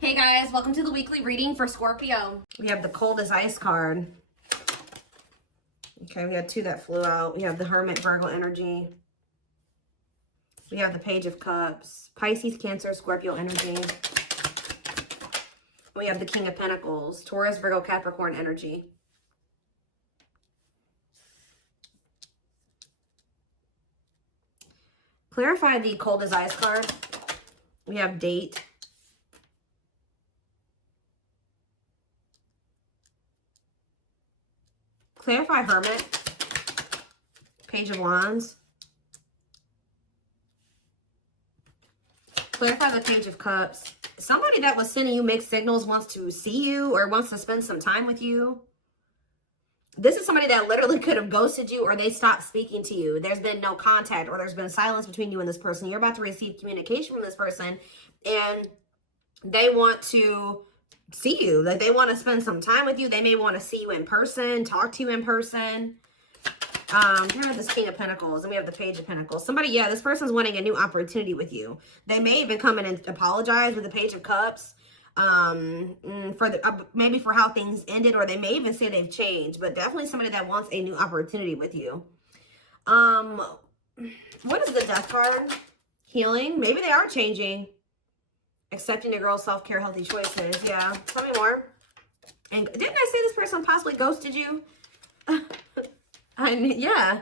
Hey guys, welcome to the weekly reading for Scorpio. We have the cold as ice card. Okay, we had two that flew out. We have the Hermit, Virgo energy. We have the Page of Cups, Pisces, Cancer, Scorpio energy. We have the King of Pentacles, Taurus, Virgo, Capricorn energy. Clarify the cold as ice card. We have date. Clarify Hermit, Page of Wands. Clarify the Page of Cups. Somebody that was sending you mixed signals wants to see you or wants to spend some time with you. This is somebody that literally could have ghosted you or they stopped speaking to you. There's been no contact or there's been silence between you and this person. You're about to receive communication from this person and they want to see you. Like they want to spend some time with you. They may want to see you in person, talk to you in person. Here are this King of Pentacles and we have the Page of Pentacles. Somebody, yeah, this person's wanting a new opportunity with you. They may even come in and apologize with the Page of Cups. For the maybe for how things ended, or they may even say they've changed, but definitely somebody that wants a new opportunity with you. What is the Death card? Healing. Maybe they are changing. Accepting the girl's self-care, healthy choices. Yeah, tell me more. And didn't I say this person possibly ghosted you? Yeah.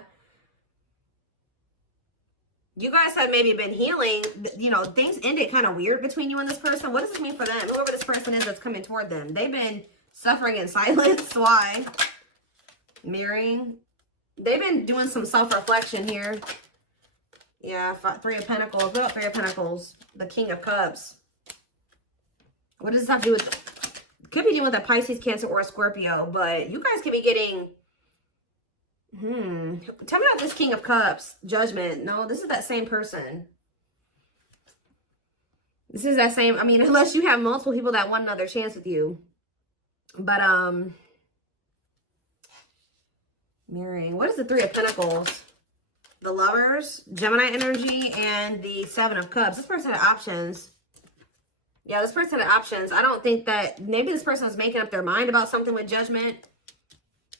You guys have maybe been healing. You know, things ended kind of weird between you and this person. What does this mean for them? Whoever this person is that's coming toward them. They've been suffering in silence. Why? Mirroring. They've been doing some self-reflection here. Yeah, Three of Pentacles. What about Three of Pentacles? The King of Cups. What does this have to do with? Could be dealing with a Pisces, Cancer, or a Scorpio. But you guys could be getting... Tell me about this King of Cups. Judgment. No, this is that same person. This is that same, I mean, unless you have multiple people that want another chance with you. But, mirroring. What is the Three of Pentacles? The Lovers, Gemini energy, and the Seven of Cups. This person had options. Yeah, this person had options. I don't think that, maybe this person is making up their mind about something with Judgment.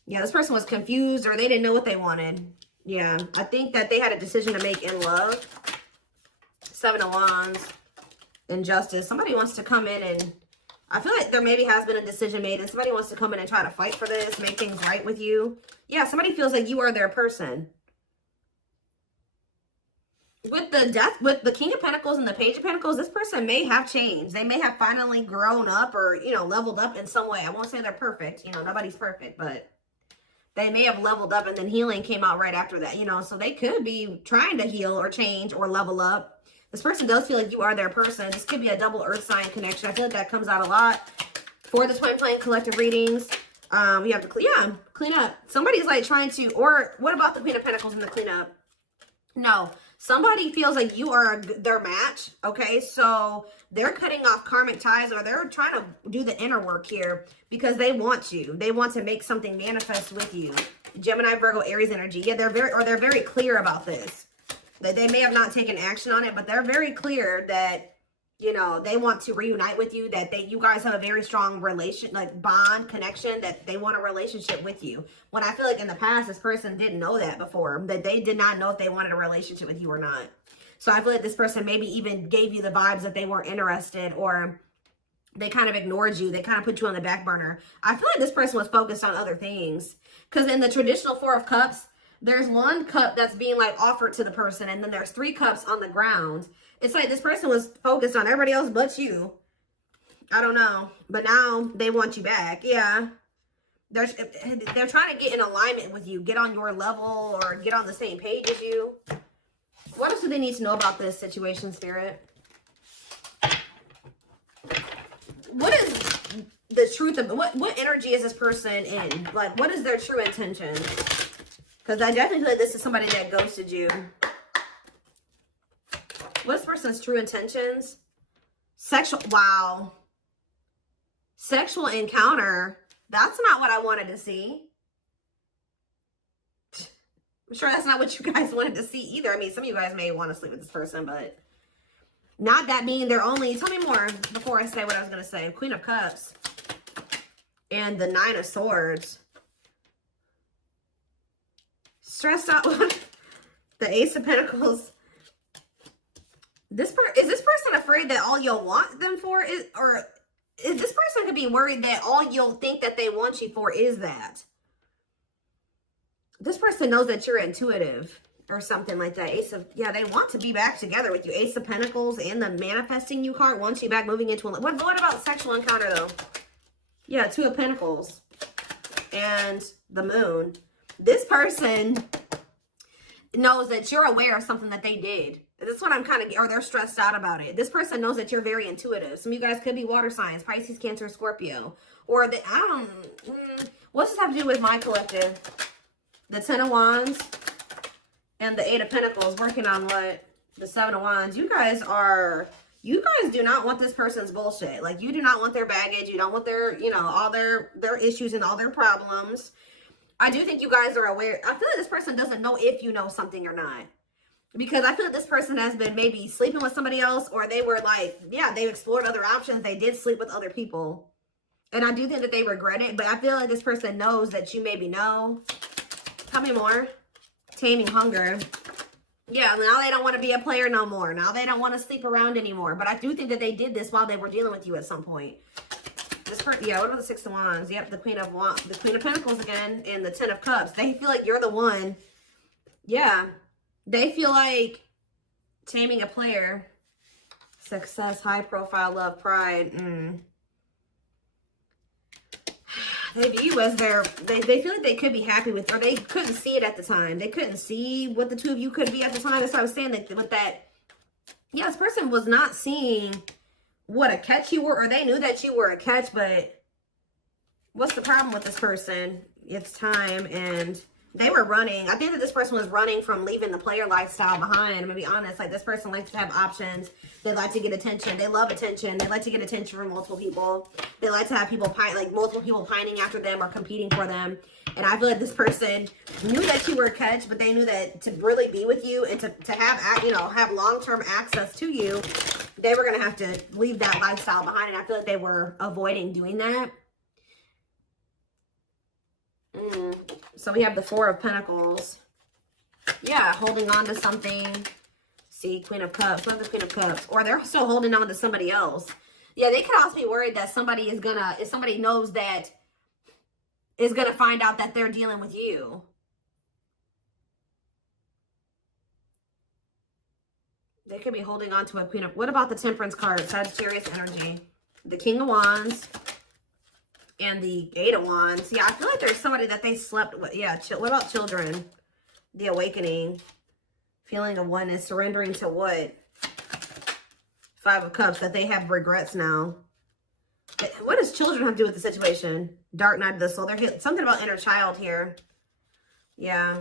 Yeah, this person was confused or they didn't know what they wanted. Yeah, I think that they had a decision to make in love. Seven of Wands. Injustice. Somebody wants to come in and... I feel like there maybe has been a decision made and somebody wants to come in and try to fight for this, make things right with you. Yeah, somebody feels like you are their person. With the Death, with the King of Pentacles and the Page of Pentacles, this person may have changed. They may have finally grown up or, you know, leveled up in some way. I won't say they're perfect. You know, nobody's perfect, but... they may have leveled up and then healing came out right after that, you know, so they could be trying to heal or change or level up. This person does feel like you are their person. This could be a double earth sign connection. I feel like that comes out a lot for the twin flame collective readings. We have to clean up. Somebody's like trying to, or what about the Queen of Pentacles in the cleanup? No, somebody feels like you are their match. Okay, so they're cutting off karmic ties or they're trying to do the inner work here because they want you. They want to make something manifest with you. Gemini, Virgo, Aries energy. Yeah, they're very clear about this. They may have not taken action on it, but they're very clear that, you know, they want to reunite with you, that you guys have a very strong relation, like bond, connection, that they want a relationship with you. When I feel like in the past, this person didn't know that before, that they did not know if they wanted a relationship with you or not. So I feel like this person maybe even gave you the vibes that they weren't interested or they kind of ignored you. They kind of put you on the back burner. I feel like this person was focused on other things because in the traditional Four of Cups, there's one cup that's being like offered to the person and then there's three cups on the ground. It's like this person was focused on everybody else but you. I don't know. But now they want you back. Yeah. They're trying to get in alignment with you. Get on your level or get on the same page as you. What else do they need to know about this situation, Spirit? What is the truth of... What energy is this person in? Like, what is their true intention? Because I definitely feel like this is somebody that ghosted you. What's this person's true intentions? Sexual, wow. Sexual encounter. That's not what I wanted to see. I'm sure that's not what you guys wanted to see either. I mean, some of you guys may want to sleep with this person, but Not that being their only, tell me more before I say what I was going to say. Queen of Cups and the Nine of Swords. Stressed out. The Ace of Pentacles. Is this person afraid that all you'll want them for is, or is this person could be worried that all you'll think that they want you for is that? This person knows that you're intuitive or something like that. Ace of, yeah, they want to be back together with you. Ace of Pentacles and the manifesting you card wants you back moving into a, what about sexual encounter though? Yeah, Two of Pentacles and the Moon. This person knows that you're aware of something that they did. That's what I'm kind of, or they're stressed out about it. This person knows that you're very intuitive. Some of you guys could be water signs, Pisces, Cancer, Scorpio. Or, what's this have to do with my collective? The Ten of Wands and the Eight of Pentacles working on what? The Seven of Wands. You guys do not want this person's bullshit. Like, you do not want their baggage. You don't want their, you know, all their issues and all their problems. I do think you guys are aware. I feel like this person doesn't know if you know something or not. Because I feel like this person has been maybe sleeping with somebody else, or they were like, yeah, they explored other options. They did sleep with other people. And I do think that they regret it, but I feel like this person knows that you maybe know. Tell me more. Taming hunger. Yeah, now they don't want to be a player no more. Now they don't want to sleep around anymore. But I do think that they did this while they were dealing with you at some point. This person, yeah, what about the Six of Wands? Yep, the Queen of Pentacles again, and the Ten of Cups. They feel like you're the one. Yeah. They feel like taming a player. Success, high profile, love, pride. They view you as they feel like they could be happy with, or they couldn't see it at the time. They couldn't see what the two of you could be at the time. That's what I was saying, that with that, yeah, this person was not seeing what a catch you were, or they knew that you were a catch, but what's the problem with this person? It's time, and they were running. I think that this person was running from leaving the player lifestyle behind. I'm gonna be honest. Like, this person likes to have options. They like to get attention. They love attention. They like to get attention from multiple people. They like to have people multiple people pining after them or competing for them. And I feel like this person knew that you were a catch, but they knew that to really be with you and to have, you know, have long-term access to you, they were gonna have to leave that lifestyle behind. And I feel like they were avoiding doing that. So we have the Four of Pentacles. Yeah, holding on to something. See, Queen of Cups. What's the Queen of Cups? Or they're still holding on to somebody else. Yeah, they could also be worried that somebody is gonna, if somebody knows that, is gonna find out that they're dealing with you. They could be holding on to a Queen of, what about the Temperance card? Sagittarius energy. The King of Wands. And the Eight of Wands. Yeah, I feel like there's somebody that they slept with. Yeah, what about children? The Awakening. Feeling of oneness. Surrendering to what? Five of Cups. That they have regrets now. What does children have to do with the situation? Dark Night of the Soul. There's something about inner child here. Yeah.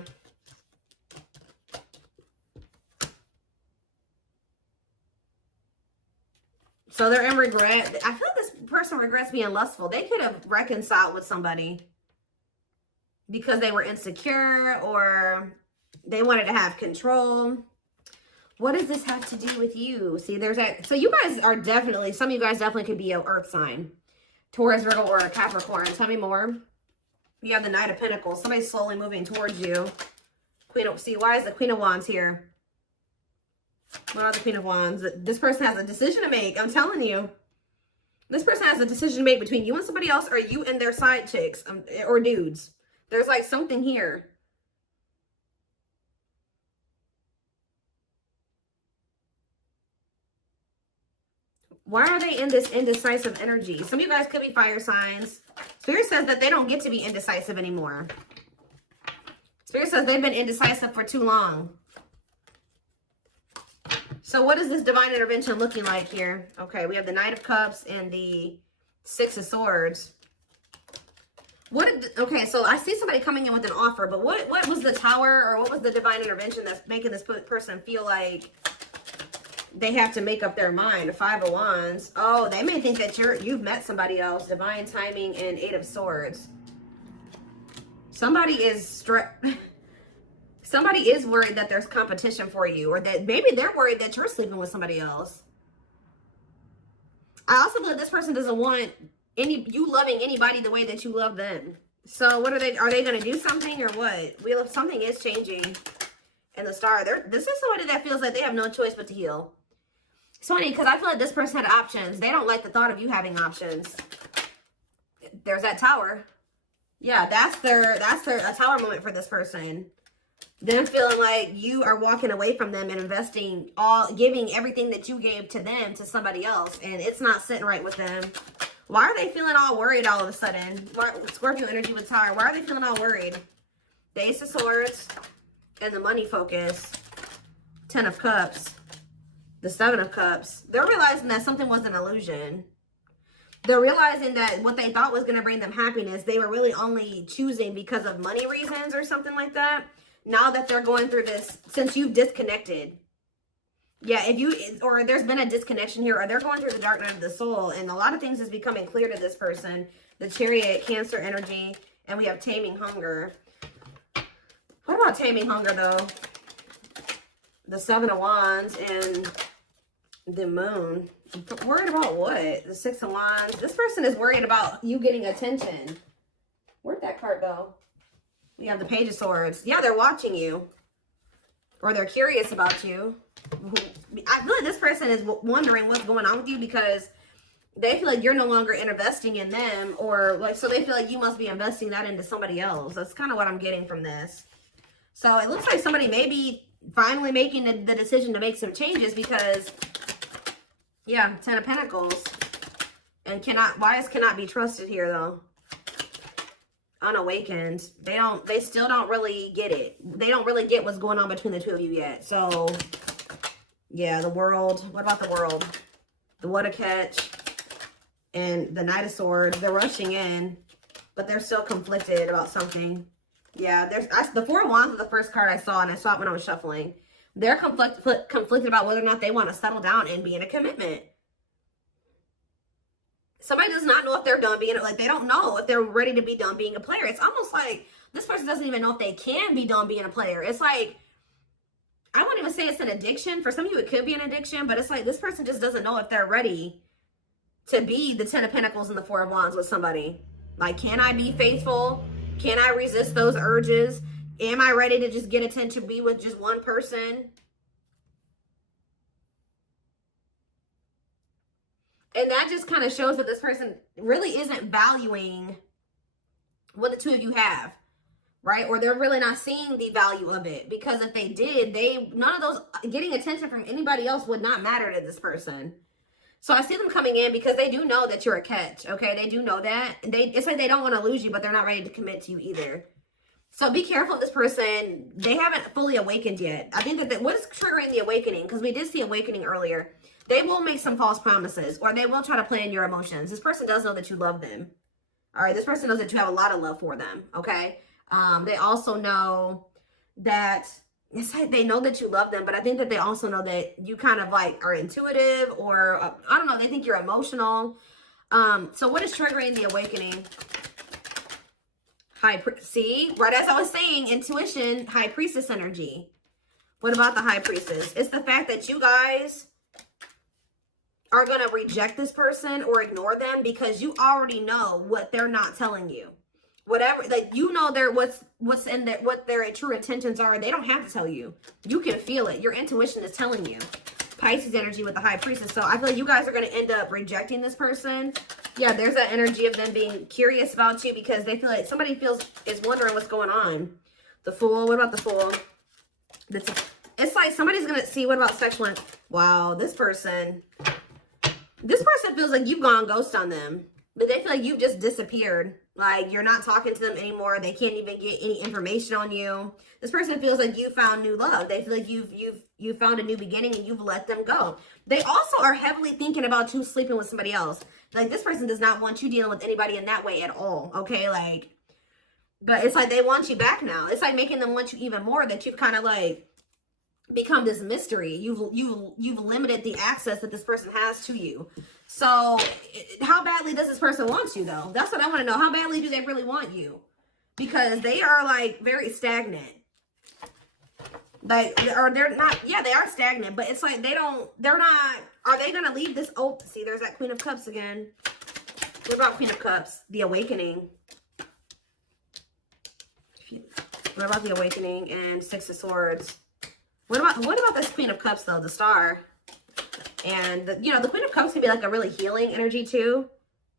So they're in regret. I feel like this person regrets being lustful. They could have reconciled with somebody because they were insecure or they wanted to have control. What does this have to do with you? See, there's that. So you guys are definitely, some of you guys definitely could be an earth sign. Taurus, Virgo, or a Capricorn. Tell me more. You have the Knight of Pentacles. Somebody's slowly moving towards you. See, why is the Queen of Wands here? What are the Queen of Wands? This person has a decision to make. I'm telling you. This person has a decision to make between you and somebody else, or you and their side chicks, or dudes. There's like something here. Why are they in this indecisive energy? Some of you guys could be fire signs. Spirit says that they don't get to be indecisive anymore. Spirit says they've been indecisive for too long. So what is this divine intervention looking like here? Okay, we have the Knight of Cups and the Six of Swords. Okay, so I see somebody coming in with an offer, but what was the Tower, or what was the divine intervention that's making this person feel like they have to make up their mind? Five of Wands. Oh, they may think that you've met somebody else. Divine timing and Eight of Swords. Somebody is Somebody is worried that there's competition for you, or that maybe they're worried that you're sleeping with somebody else. I also feel like this person doesn't want you loving anybody the way that you love them. So what are they going to do something or what? Something is changing in the star. This is somebody that feels like they have no choice but to heal. It's funny because I feel like this person had options. They don't like the thought of you having options. There's that tower. Yeah, that's a tower moment for this person. Them feeling like you are walking away from them and giving everything that you gave to them to somebody else, and it's not sitting right with them. Why are they feeling all worried all of a sudden? Scorpio energy with Tower. Why are they feeling all worried? The Ace of Swords and the money focus. 10 of Cups. The 7 of Cups. They're realizing that something was an illusion. They're realizing that what they thought was going to bring them happiness, they were really only choosing because of money reasons or something like that. Now that they're going through this, since you've disconnected. Yeah, or there's been a disconnection here, or they're going through the dark night of the soul, and a lot of things is becoming clear to this person. The Chariot, Cancer energy, and we have Taming Hunger. What about Taming Hunger, though? The 7 of Wands and the Moon. Worried about what? The 6 of Wands. This person is worried about you getting attention. Where'd that card go? We have the Page of Swords. Yeah, they're watching you. Or they're curious about you. I feel like this person is wondering what's going on with you because they feel like you're no longer investing in them, or like, so they feel like you must be investing that into somebody else. That's kind of what I'm getting from this. So it looks like somebody may be finally making the decision to make some changes because, yeah, 10 of Pentacles. And wise cannot be trusted here though. Unawakened. They still don't really get it. They don't really get what's going on between the two of you yet. So yeah, the World. What about the World? The What a Catch and the Knight of Swords. They're rushing in, but they're still conflicted about something. Yeah, the 4 of Wands was the first card I saw, and I saw it when I was shuffling. They're conflicted about whether or not they want to settle down and be in a commitment. Somebody does not know if they're done being, like, they don't know if they're ready to be done being a player. It's almost like this person doesn't even know if they can be done being a player. It's like, I wouldn't even say it's an addiction. For some of you, it could be an addiction, but it's like this person just doesn't know if they're ready to be the 10 of Pentacles and the 4 of Wands with somebody. Like, can I be faithful? Can I resist those urges? Am I ready to just get attention to be with just one person? And that just kind of shows that this person really isn't valuing what the two of you have, right? Or they're really not seeing the value of it. Because if they did, none of those, getting attention from anybody else would not matter to this person. So I see them coming in because they do know that you're a catch, okay? They do know that. It's like they don't want to lose you, but they're not ready to commit to you either. So be careful of this person. They haven't fully awakened yet. I think that what is triggering the awakening, because we did see awakening earlier, they will make some false promises, or they will try to play in your emotions. This person does know that you love them. All right, this person knows that you have a lot of love for them, okay? They also know that, it's like they know that you love them, but I think that they also know that you kind of like are intuitive, or I don't know, they think you're emotional. So what is triggering the awakening? See, right as I was saying, intuition, High Priestess energy. What about the High Priestess? It's the fact that you guys are going to reject this person or ignore them because you already know what they're not telling you. Whatever, like, you know, what's in there, what their true intentions are. They don't have to tell you. You can feel it. Your intuition is telling you. Pisces energy with the High Priestess. So I feel like you guys are going to end up rejecting this person. Yeah, there's that energy of them being curious about you because they feel like somebody is wondering what's going on. The Fool. What about the Fool? It's like somebody's going to see. What about sexual? Wow, this person feels like you've gone ghost on them. But they feel like you've just disappeared. Like, you're not talking to them anymore. They can't even get any information on you. This person feels like you found new love. They feel like you've found a new beginning and you've let them go. They also are heavily thinking about you sleeping with somebody else. Like, this person does not want you dealing with anybody in that way at all. Okay, like, but it's like they want you back now. It's like making them want you even more, that you've kind of like become this mystery. You've limited the access that this person has to you. So how badly does this person want you though? That's what I want to know. How badly do they really want you? Because they are like very stagnant. Like, or they're not, yeah, they are stagnant, but it's like they're not Are they going to leave this? Oh, see, there's that Queen of Cups again. What about Queen of Cups? The Awakening. What about the Awakening and Six of Swords? What about this Queen of Cups, though? The Star. And, the Queen of Cups can be like a really healing energy, too.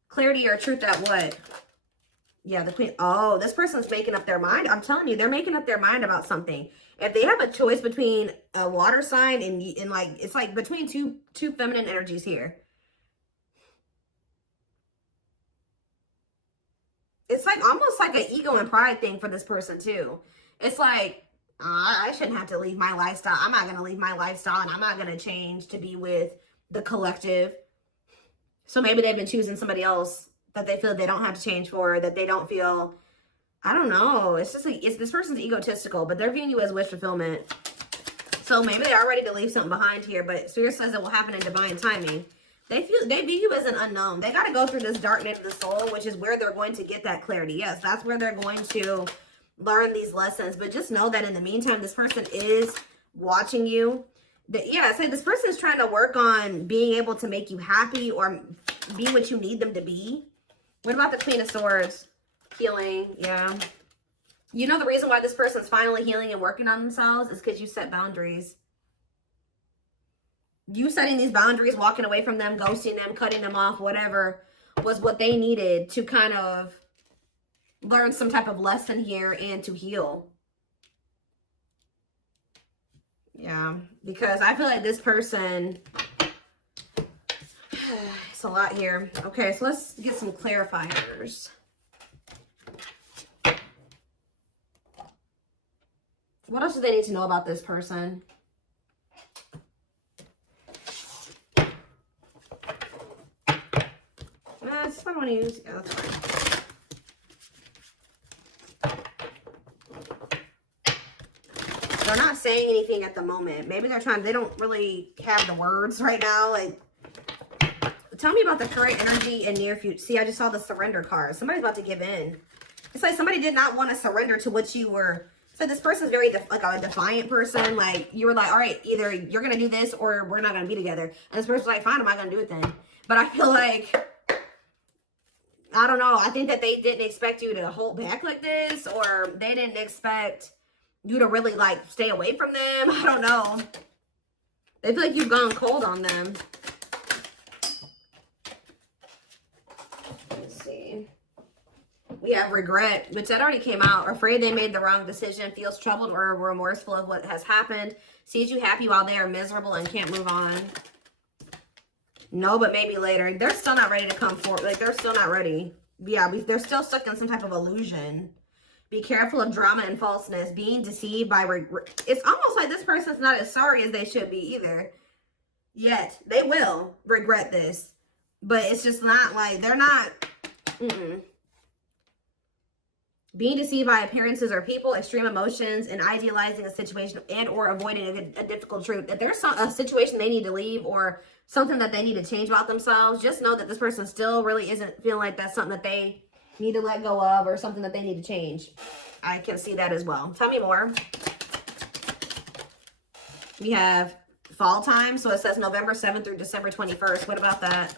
Clarity or truth at what? Yeah, the Queen. Oh, this person's making up their mind. I'm telling you, they're making up their mind about something. If they have a choice between a water sign and like, it's like between two feminine energies here. It's like almost like an ego and pride thing for this person, too. It's like, I shouldn't have to leave my lifestyle. I'm not going to leave my lifestyle, and I'm not going to change to be with the collective. So maybe they've been choosing somebody else that they feel they don't have to change for, that they don't feel, I don't know. It's just like, this person's egotistical, but they're viewing you as wish fulfillment. So maybe they are ready to leave something behind here, but Spirit says it will happen in divine timing. They view you as an unknown. They got to go through this dark night of the soul, which is where they're going to get that clarity. Yes, that's where they're going to learn these lessons. But just know that in the meantime, this person is watching you. Yeah, say this person is trying to work on being able to make you happy or be what you need them to be. What about the Queen of Swords? Healing, yeah. You know the reason why this person's finally healing and working on themselves is because you set boundaries. You setting these boundaries, walking away from them, ghosting them, cutting them off, whatever, was what they needed to kind of learn some type of lesson here and to heal. Yeah, because I feel like this person, it's a lot here. Okay, so let's get some clarifiers. What else do they need to know about this person? I don't want to use, yeah, that's fine. They're not saying anything at the moment. Maybe they're trying, they don't really have the words right now. Like, tell me about the current energy and near future. See, I just saw the surrender card. Somebody's about to give in. It's like somebody did not want to surrender to what you were. So this person's very like a defiant person. Like, you were like, all right, either you're going to do this or we're not going to be together. And this person's like, fine, I'm not going to do it then. But I feel like, I don't know. I think that they didn't expect you to hold back like this, or they didn't expect you to really like stay away from them. I don't know. They feel like you've gone cold on them. Let's see. We have regret, which that already came out. Afraid they made the wrong decision, feels troubled or remorseful of what has happened, sees you happy while they are miserable and can't move on. No, but maybe later. They're still not ready to come forward. Like, they're still not ready. Yeah, they're still stuck in some type of illusion. Be careful of drama and falseness. Being deceived by regret. It's almost like this person's not as sorry as they should be either. Yet. They will regret this. But it's just not like, they're not. Being deceived by appearances or people, extreme emotions, and idealizing a situation and or avoiding a difficult truth. If there's a situation they need to leave or something that they need to change about themselves, just know that this person still really isn't feeling like that's something that they need to let go of or something that they need to change. I can see that as well. Tell me more. We have fall time. So it says November 7th through December 21st. What about that?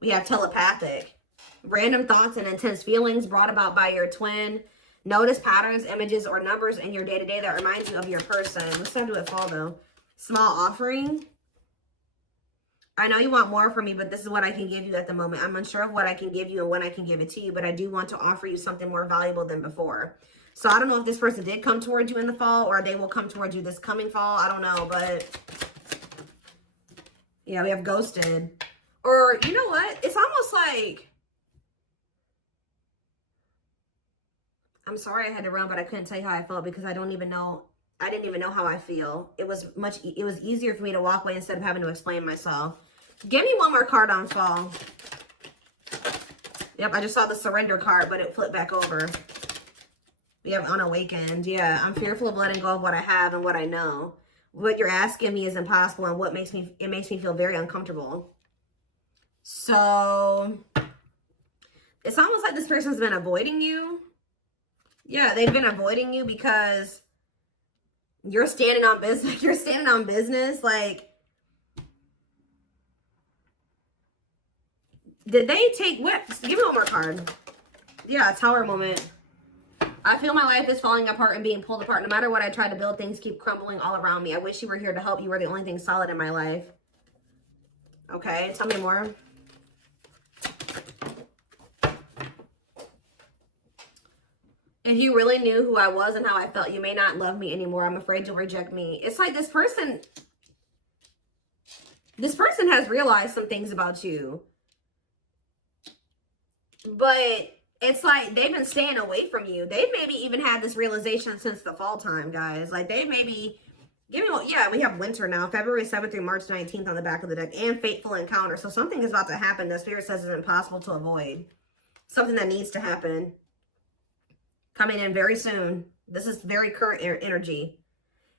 We have telepathic. Random thoughts and intense feelings brought about by your twin. Notice patterns, images, or numbers in your day-to-day that reminds you of your person. Let's not do it fall, though. Small offering. I know you want more from me, but this is what I can give you at the moment. I'm unsure of what I can give you and when I can give it to you, but I do want to offer you something more valuable than before. So I don't know if this person did come towards you in the fall or they will come towards you this coming fall. I don't know, but yeah, we have ghosted. Or you know what? It's almost like, I'm sorry I had to run, but I couldn't tell you how I felt because I didn't even know how I feel. It was easier for me to walk away instead of having to explain myself. Give me one more card on fall. Yep, I just saw the surrender card, but it flipped back over. We have unawakened. Yeah, I'm fearful of letting go of what I have and what I know. What you're asking me is impossible, and it makes me feel very uncomfortable. So it's almost like this person's been avoiding you. Yeah, they've been avoiding you because you're standing on business. You're standing on business. Like, Did they take what? Give me one more card. Yeah, Tower moment. I feel my life is falling apart and being pulled apart. No matter what I try to build, things keep crumbling all around me. I wish you were here to help. You were the only thing solid in my life. Okay, tell me more. If you really knew who I was and how I felt, you may not love me anymore. I'm afraid you'll reject me. It's like this person has realized some things about you. But it's like they've been staying away from you. They've maybe even had this realization since the fall time, guys. Like they maybe, yeah, we have winter now. February 7th through March 19th on the back of the deck. And fateful encounter. So something is about to happen that Spirit says is impossible to avoid. Something that needs to happen. Coming in very soon. This is very current energy.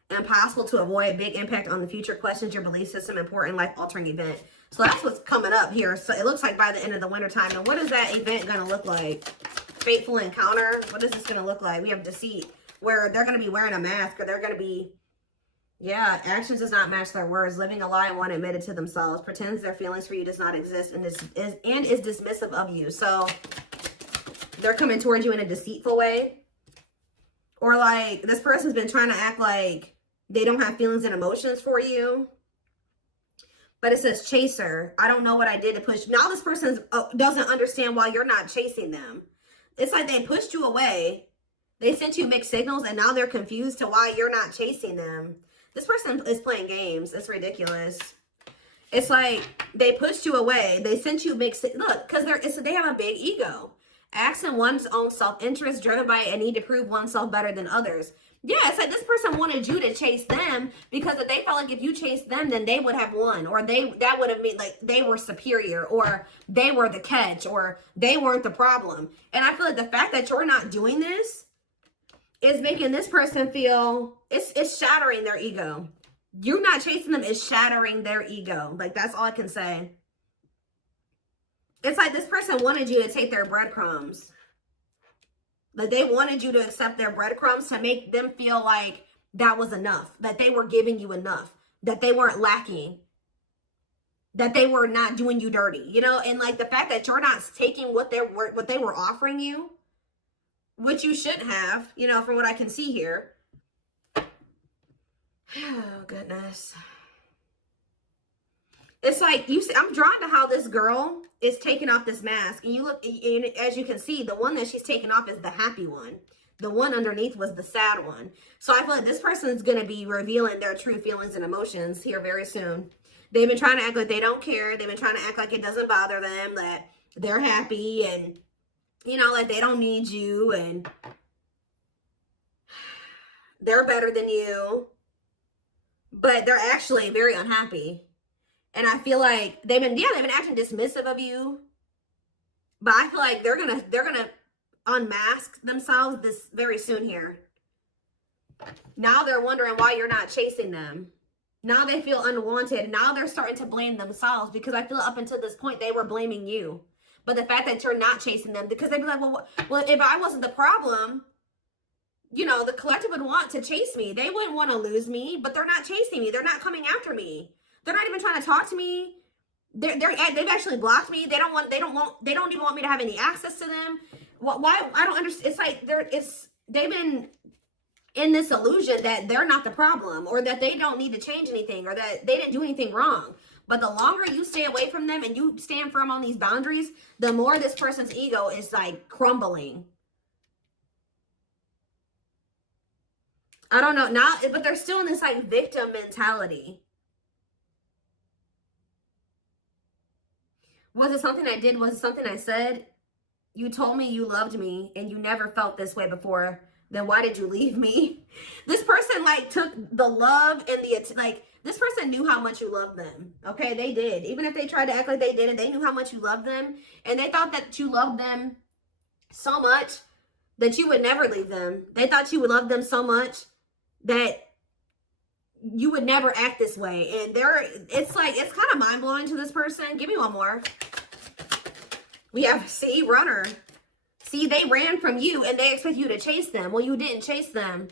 Impossible to avoid. Big impact on the future. Questions your belief system. Important life-altering event. So that's what's coming up here. So it looks like by the end of the winter time. And what is that event going to look like? Fateful encounter. What is this going to look like? We have deceit. Where they're going to be wearing a mask. Or they're going to be... Yeah, actions does not match their words. Living a lie and one admitted to themselves. Pretends their feelings for you does not exist. And is dismissive of you. So... they're coming towards you in a deceitful way. Or like this person's been trying to act like they don't have feelings and emotions for you. But it says chaser. I don't know what I did to push. Now this person doesn't understand why you're not chasing them. It's like they pushed you away. They sent you mixed signals and now they're confused to why you're not chasing them. This person is playing games. It's ridiculous. It's like they pushed you away. They sent you mixed... Look, because they have a big ego. Acting one's own self-interest, driven by a need to prove oneself better than others. Yeah, it's like this person wanted you to chase them because they felt like if you chased them, then they would have won. Or that would have meant like they were superior or they were the catch or they weren't the problem. And I feel like the fact that you're not doing this is making this person feel, it's shattering their ego. You not chasing them is shattering their ego. Like that's all I can say. It's like this person wanted you to take their breadcrumbs. Like they wanted you to accept their breadcrumbs to make them feel like that was enough. That they were giving you enough. That they weren't lacking. That they were not doing you dirty. You know, and like the fact that you're not taking what they were offering you, which you shouldn't have, you know, from what I can see here. Oh, goodness. It's like, you see, I'm drawn to how this girl is taking off this mask. And you look, and as you can see, the one that she's taking off is the happy one. The one underneath was the sad one. So I feel like this person is going to be revealing their true feelings and emotions here very soon. They've been trying to act like they don't care. They've been trying to act like it doesn't bother them, that they're happy and, you know, like they don't need you and they're better than you. But they're actually very unhappy. And I feel like they've been acting dismissive of you. But I feel like they're gonna unmask themselves this very soon here. Now they're wondering why you're not chasing them. Now they feel unwanted. Now they're starting to blame themselves because I feel up until this point they were blaming you. But the fact that you're not chasing them, because they'd be like, well, if I wasn't the problem, you know, the collective would want to chase me. They wouldn't want to lose me, but they're not chasing me. They're not coming after me. They're not even trying to talk to me. They've actually blocked me. They don't even want me to have any access to them. Why? I don't understand. It's like they've been in this illusion that they're not the problem or that they don't need to change anything or that they didn't do anything wrong. But the longer you stay away from them and you stand firm on these boundaries, the more this person's ego is like crumbling. I don't know now, but they're still in this like victim mentality. Was it something I did? Was it something I said? You told me you loved me and you never felt this way before. Then why did you leave me? This person like took the love and this person knew how much you loved them. Okay, they did. Even if they tried to act like they didn't, they knew how much you loved them. And they thought that you loved them so much that you would never leave them. They thought you would love them so much that you would never act this way. And it's kind of mind-blowing to this person. Give me one more. We have C, runner. See, they ran from you and they expect you to chase them. Well, you didn't chase them.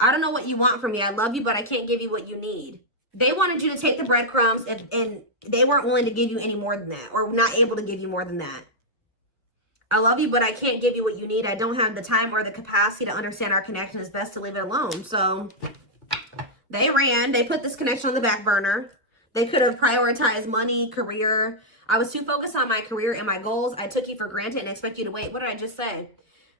I don't know what you want from me. I love you, but I can't give you what you need. They wanted you to take the breadcrumbs, and they weren't willing to give you any more than that, or not able to give you more than that. I love you, but I can't give you what you need. I don't have the time or the capacity to understand our connection. It's best to leave it alone. So they ran. They put this connection on the back burner. They could have prioritized money, career. I was too focused on my career and my goals. I took you for granted and expect you to wait. What did I just say?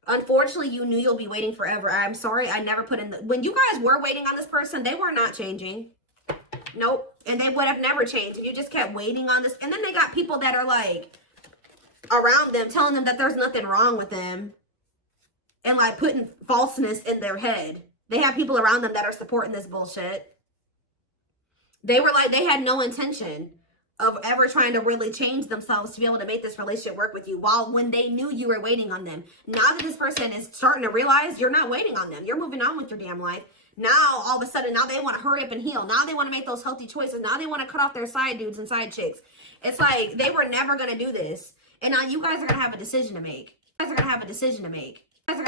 Unfortunately, you knew you'll be waiting forever. I'm sorry I never put in the... When you guys were waiting on this person, they were not changing. Nope. And they would have never changed. And you just kept waiting on this. And then they got people that are like around them telling them that there's nothing wrong with them. And like putting falseness in their head. They have people around them that are supporting this bullshit. They were like, they had no intention of ever trying to really change themselves to be able to make this relationship work with you, while when they knew you were waiting on them. Now that this person is starting to realize you're not waiting on them, you're moving on with your damn life. Now, all of a sudden, now they want to hurry up and heal. Now they want to make those healthy choices. Now they want to cut off their side dudes and side chicks. It's like they were never going to do this. And now you guys are going to have a decision to make. You guys are going to have a decision to make.